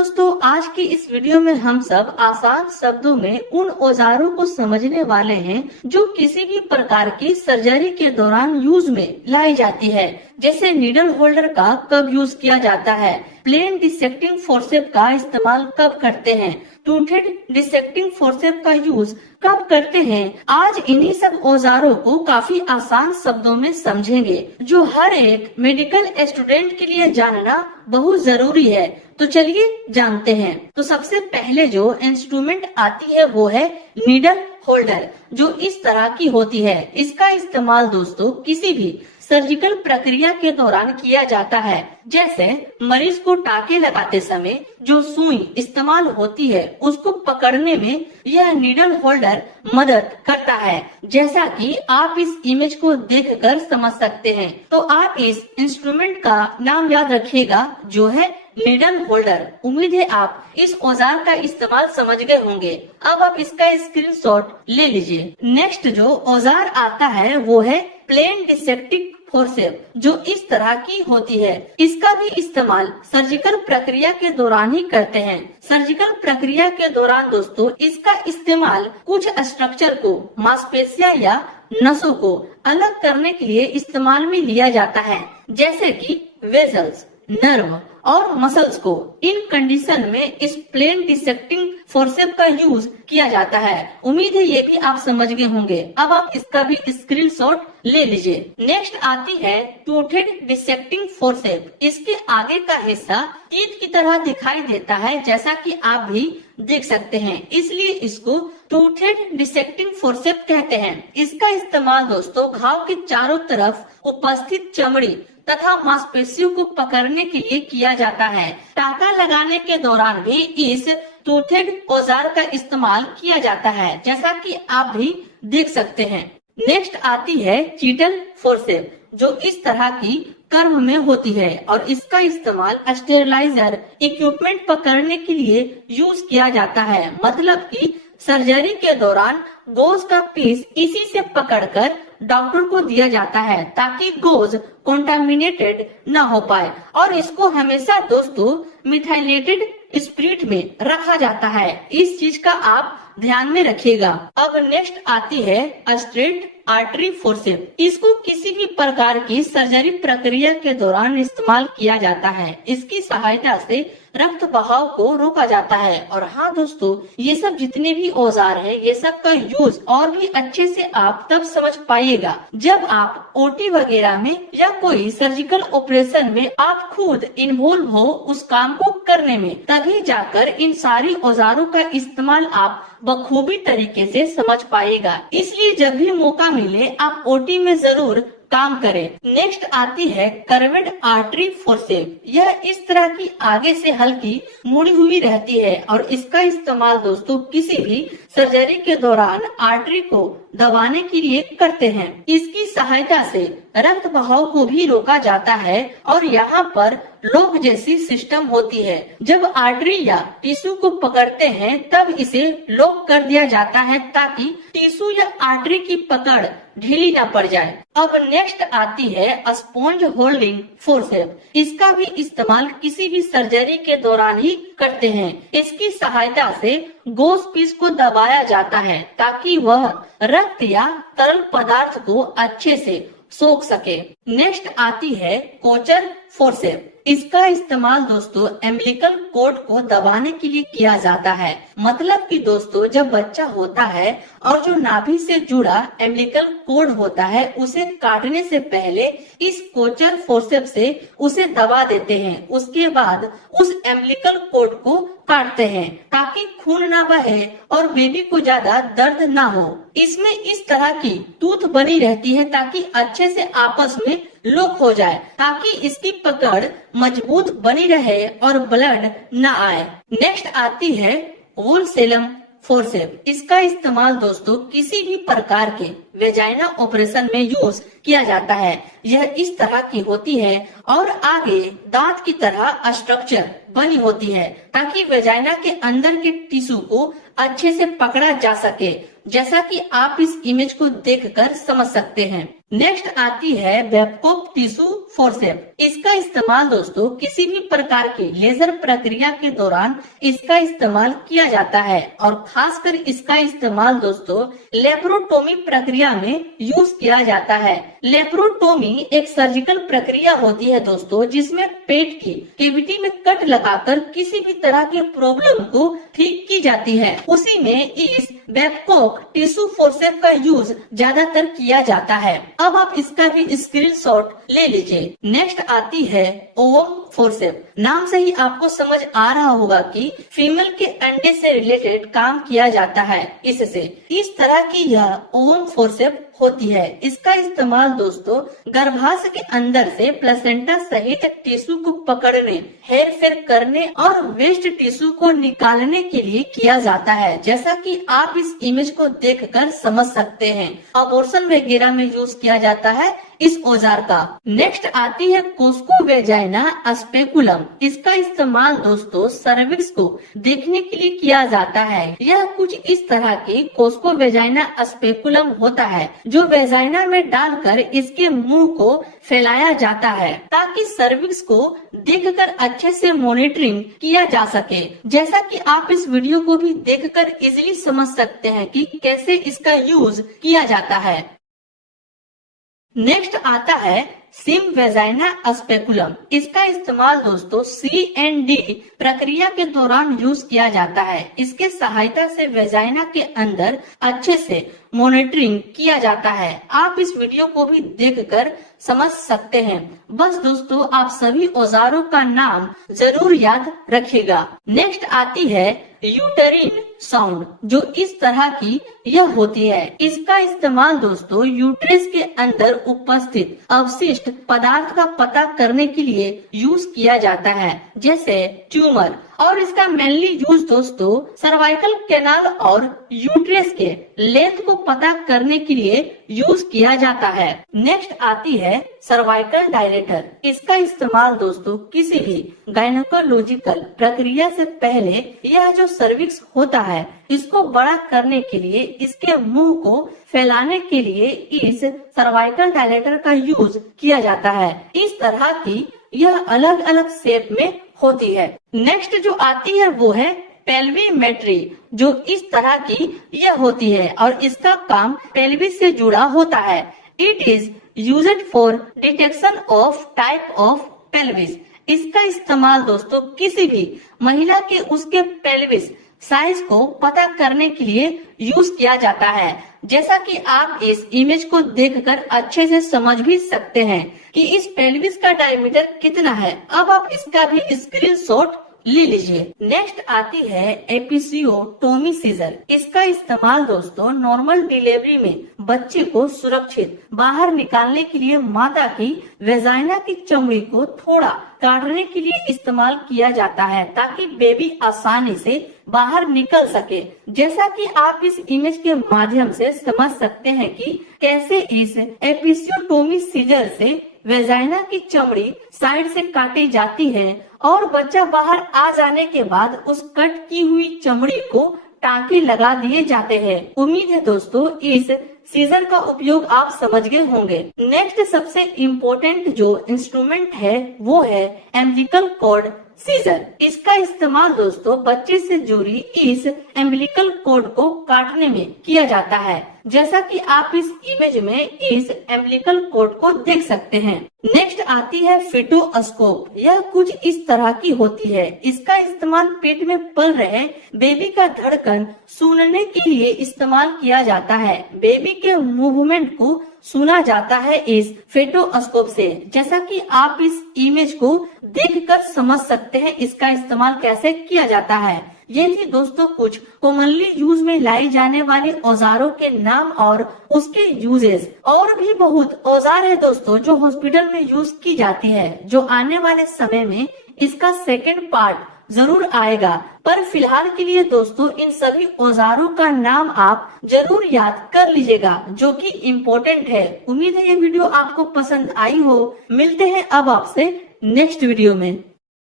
दोस्तों, आज की इस वीडियो में हम सब आसान शब्दों में उन औजारों को समझने वाले हैं जो किसी भी प्रकार की सर्जरी के दौरान यूज में लाई जाती है। जैसे नीडल होल्डर का कब यूज किया जाता है, प्लेन डिसेक्टिंग फोर्सेप का इस्तेमाल कब करते हैं, टूथेड डिसेक्टिंग फोर्सेप का यूज कब करते हैं। आज इन्हीं सब औजारों को काफी आसान शब्दों में समझेंगे जो हर एक मेडिकल स्टूडेंट के लिए जानना बहुत जरूरी है। तो चलिए जानते हैं। तो सबसे पहले जो इंस्ट्रूमेंट आती है वो है नीडल होल्डर, जो इस तरह की होती है। इसका इस्तेमाल दोस्तों किसी भी सर्जिकल प्रक्रिया के दौरान किया जाता है। जैसे मरीज को टाके लगाते समय जो सुई इस्तेमाल होती है उसको पकड़ने में यह नीडल होल्डर मदद करता है, जैसा कि आप इस इमेज को देखकर समझ सकते हैं। तो आप इस इंस्ट्रूमेंट का नाम याद रखिएगा जो है नीडल होल्डर। उम्मीद है आप इस औजार का इस्तेमाल समझ गए होंगे। अब आप इसका स्क्रीनशॉट ले लीजिए। नेक्स्ट जो औजार आता है वो है प्लेन डिसेक्टिंग फोर्सेप, जो इस तरह की होती है। इसका भी इस्तेमाल सर्जिकल प्रक्रिया के दौरान ही करते हैं। सर्जिकल प्रक्रिया के दौरान दोस्तों इसका इस्तेमाल कुछ स्ट्रक्चर को, मांसपेशियां या नसों को अलग करने के लिए इस्तेमाल में लिया जाता है, जैसे कि वेसल्स, नर्व और मसल्स को। इन कंडीशन में इस प्लेन डिसेक्टिंग फोर्सेप का यूज किया जाता है। उम्मीद है ये भी आप समझ गए होंगे। अब आप इसका भी स्क्रीनशॉट ले लीजिए। नेक्स्ट आती है टूथेड डिसेक्टिंग फोर्सेप। इसके आगे का हिस्सा टीथ की तरह दिखाई देता है, जैसा कि आप भी देख सकते हैं, इसलिए इसको टूथेड डिसेक्टिंग फोर्सेप कहते हैं। इसका इस्तेमाल दोस्तों घाव के चारों तरफ उपस्थित चमड़ी तथा मांसपेशियों को पकड़ने के लिए किया जाता है। टाका लगाने के दौरान भी इस टूथेड औजार का इस्तेमाल किया जाता है, जैसा कि आप भी देख सकते हैं। नेक्स्ट आती है चीटल फोर्सेप, जो इस तरह की कर्व में होती है और इसका इस्तेमाल स्टेरिलाइजर इक्विपमेंट पकड़ने के लिए यूज किया जाता है। मतलब कि सर्जरी के दौरान गोज का पीस इसी से पकड़कर डॉक्टर को दिया जाता है ताकि गोज कॉन्टामिनेटेड न हो पाए, और इसको हमेशा दोस्तों मिथाइलेटेड स्पिरिट में रखा जाता है। इस चीज का आप ध्यान में रखिएगा। अब नेक्स्ट आती है स्ट्रेट आर्टरी फोर्सेप। इसको किसी भी प्रकार की सर्जरी प्रक्रिया के दौरान इस्तेमाल किया जाता है। इसकी सहायता से रक्त बहाव को रोका जाता है। और हाँ दोस्तों, ये सब जितने भी औजार हैं, ये सब का यूज और भी अच्छे से आप तब समझ पाइएगा जब आप ओटी वगैरह में या कोई सर्जिकल ऑपरेशन में आप खुद इन्वॉल्व हो उस काम को करने में। तभी जाकर इन सारी औजारों का इस्तेमाल आप बखूबी तरीके से समझ पाइएगा। इसलिए जब भी मौका मिले आप ओटी में जरूर काम करें। नेक्स्ट आती है कर्वेड आर्टरी फोर्सेप। यह इस तरह की आगे से हल्की मुड़ी हुई रहती है और इसका इस्तेमाल दोस्तों किसी भी सर्जरी के दौरान आर्टरी को दबाने के लिए करते हैं। इसकी सहायता से रक्त बहाव को भी रोका जाता है और यहाँ पर लॉक जैसी सिस्टम होती है। जब आर्टरी या टिश्यू को पकड़ते हैं तब इसे लॉक कर दिया जाता है ताकि टिश्यू या आर्टरी की पकड़ ढीली न पड़ जाए। अब नेक्स्ट आती है स्पॉन्ज होल्डिंग फोर्सेप। इसका भी इस्तेमाल किसी भी सर्जरी के दौरान ही करते हैं। इसकी सहायता से गोज पीस को दबाया जाता है ताकि वह रक्त या तरल पदार्थ को अच्छे से सोख सके। नेक्स्ट आती है कोचर फोर्सेप। इसका इस्तेमाल दोस्तों एम्बिलिकल कॉर्ड को दबाने के लिए किया जाता है। मतलब कि दोस्तों जब बच्चा होता है और जो नाभि से जुड़ा एम्बिलिकल कॉर्ड होता है उसे काटने से पहले इस कोचर फोर्सेप से उसे दबा देते हैं। उसके बाद उस एम्बिलिकल कॉर्ड को काटते हैं ताकि खून न बहे और बेबी को ज्यादा दर्द न हो। इसमें इस तरह की टूथ बनी रहती है ताकि अच्छे से आपस में लॉक हो जाए, ताकि इसकी पकड़ मजबूत बनी रहे और ब्लड न आए। नेक्स्ट आती है वुलसेलम फोर्सेप। इसका इस्तेमाल दोस्तों किसी भी प्रकार के वेजाइना ऑपरेशन में यूज किया जाता है। यह इस तरह की होती है और आगे दांत की तरह स्ट्रक्चर बनी होती है ताकि वेजाइना के अंदर के टिश्यू को अच्छे से पकड़ा जा सके, जैसा कि आप इस इमेज को देखकर समझ सकते हैं। नेक्स्ट आती है बेबकॉक टिश्यू फोर्सेप्स। इसका इस्तेमाल दोस्तों किसी भी प्रकार की लेजर प्रक्रिया के दौरान इसका इस्तेमाल किया जाता है और खासकर इसका इस्तेमाल दोस्तों लेप्रोटोमी प्रक्रिया में यूज किया जाता है। लेप्रोटोमी एक सर्जिकल प्रक्रिया होती है दोस्तों, जिसमें पेट की कैविटी में कट लगाकर किसी भी तरह के प्रॉब्लम को ठीक की जाती है। उसी में इस बेबकॉक टिश्यू फोर्सेप्स का यूज ज्यादातर किया जाता है। अब आप इसका भी स्क्रीनशॉट ले लीजिए। नेक्स्ट आती है ओवम फोर्सेप्स। नाम से ही आपको समझ आ रहा होगा कि फीमेल के अंडे से रिलेटेड काम किया जाता है। इससे इस तरह की यह ओवम फोर्सेप्स होती है। इसका इस्तेमाल दोस्तों गर्भाशय के अंदर से प्लेसेंटा सहित टिश्यू को पकड़ने, हेर फेर करने और वेस्ट टिश्यू को निकालने के लिए किया जाता है, जैसा कि आप इस इमेज को देखकर समझ सकते हैं। अबॉर्शन वगैरह में यूज किया जाता है इस औजार का। नेक्स्ट आती है कोस्को वेजाइना स्पेकुलम। इसका इस्तेमाल दोस्तों सर्विक्स को देखने के लिए किया जाता है। यह कुछ इस तरह की कोस्को वेजाइना स्पेकुलम होता है जो वेजाइना में डालकर इसके मुंह को फैलाया जाता है ताकि सर्विक्स को देखकर अच्छे से मॉनिटरिंग किया जा सके, जैसा कि आप इस वीडियो को भी देखकर इजीली समझ सकते हैं कि कैसे इसका यूज किया जाता है। नेक्स्ट आता है सिम वेजाइना स्पेकुलम। इसका इस्तेमाल दोस्तों CND प्रक्रिया के दौरान यूज किया जाता है। इसके सहायता से वेजाइना के अंदर अच्छे से मॉनिटरिंग किया जाता है। आप इस वीडियो को भी देखकर समझ सकते हैं। बस दोस्तों आप सभी औजारों का नाम जरूर याद रखिएगा। नेक्स्ट आती है यूटेरिन साउंड, जो इस तरह की यह होती है। इसका इस्तेमाल दोस्तों यूट्रस के अंदर उपस्थित अवशिष्ट पदार्थ का पता करने के लिए यूज किया जाता है, जैसे ट्यूमर। और इसका मेनली यूज दोस्तों सर्वाइकल कैनाल और यूट्रस के लेंथ को पता करने के लिए यूज किया जाता है। नेक्स्ट आती है सर्वाइकल डायलेटर। इसका इस्तेमाल दोस्तों किसी भी गायनेकोलॉजिकल प्रक्रिया से पहले यह जो सर्विक्स होता है इसको बड़ा करने के लिए, इसके मुंह को फैलाने के लिए इस सर्वाइकल डायलेटर का यूज किया जाता है। इस तरह की यह अलग अलग शेप में होती है। नेक्स्ट जो आती है वो है पेल्विमेट्री, जो इस तरह की यह होती है और इसका काम पेल्विस से जुड़ा होता है। It is used for detection of type of pelvis. इसका इस्तेमाल दोस्तों किसी भी महिला के उसके पेल्विस साइज को पता करने के लिए यूज किया जाता है, जैसा कि आप इस इमेज को देखकर अच्छे से समझ भी सकते हैं कि इस पेल्विस का डायमीटर कितना है। अब आप इसका भी स्क्रीनशॉट ले लीजिए। नेक्स्ट आती है एपिसियोटोमी सीजर। इसका इस्तेमाल दोस्तों नॉर्मल डिलीवरी में बच्चे को सुरक्षित बाहर निकालने के लिए माता की वेजाइना की चमड़ी को थोड़ा काटने के लिए इस्तेमाल किया जाता है ताकि बेबी आसानी से बाहर निकल सके, जैसा कि आप इस इमेज के माध्यम से समझ सकते हैं कि कैसे इस एपिसियोटोमी सीजर से वेजाइना की चमड़ी साइड से काटी जाती है और बच्चा बाहर आ जाने के बाद उस कट की हुई चमड़ी को टांके लगा दिए जाते हैं। उम्मीद है दोस्तों इस सीजर का उपयोग आप समझ गए होंगे। नेक्स्ट सबसे इम्पोर्टेंट जो इंस्ट्रूमेंट है वो है एम्बिलिकल कॉर्ड सीजर। इसका इस्तेमाल दोस्तों बच्चे से जुड़ी इस एम्बिलिकल कॉर्ड को काटने में किया जाता है, जैसा कि आप इस इमेज में इस एम्बिलिकल कॉर्ड को देख सकते हैं। नेक्स्ट आती है फिटोस्कोप। यह कुछ इस तरह की होती है। इसका इस्तेमाल पेट में पल रहे बेबी का धड़कन सुनने के लिए इस्तेमाल किया जाता है। बेबी के मूवमेंट को सुना जाता है इस फेटोस्कोप से, जैसा कि आप इस इमेज को देखकर समझ सकते हैं इसका इस्तेमाल कैसे किया जाता है। ये थी दोस्तों कुछ कॉमनली यूज में लाई जाने वाले औजारों के नाम और उसके यूजेस। और भी बहुत औजार है दोस्तों जो हॉस्पिटल में यूज की जाती है, जो आने वाले समय में इसका सेकंड पार्ट जरूर आएगा। पर फिलहाल के लिए दोस्तों इन सभी औजारों का नाम आप जरूर याद कर लीजिएगा, जो कि इम्पोर्टेंट है। उम्मीद है ये वीडियो आपको पसंद आई हो। मिलते हैं अब आपसे नेक्स्ट वीडियो में।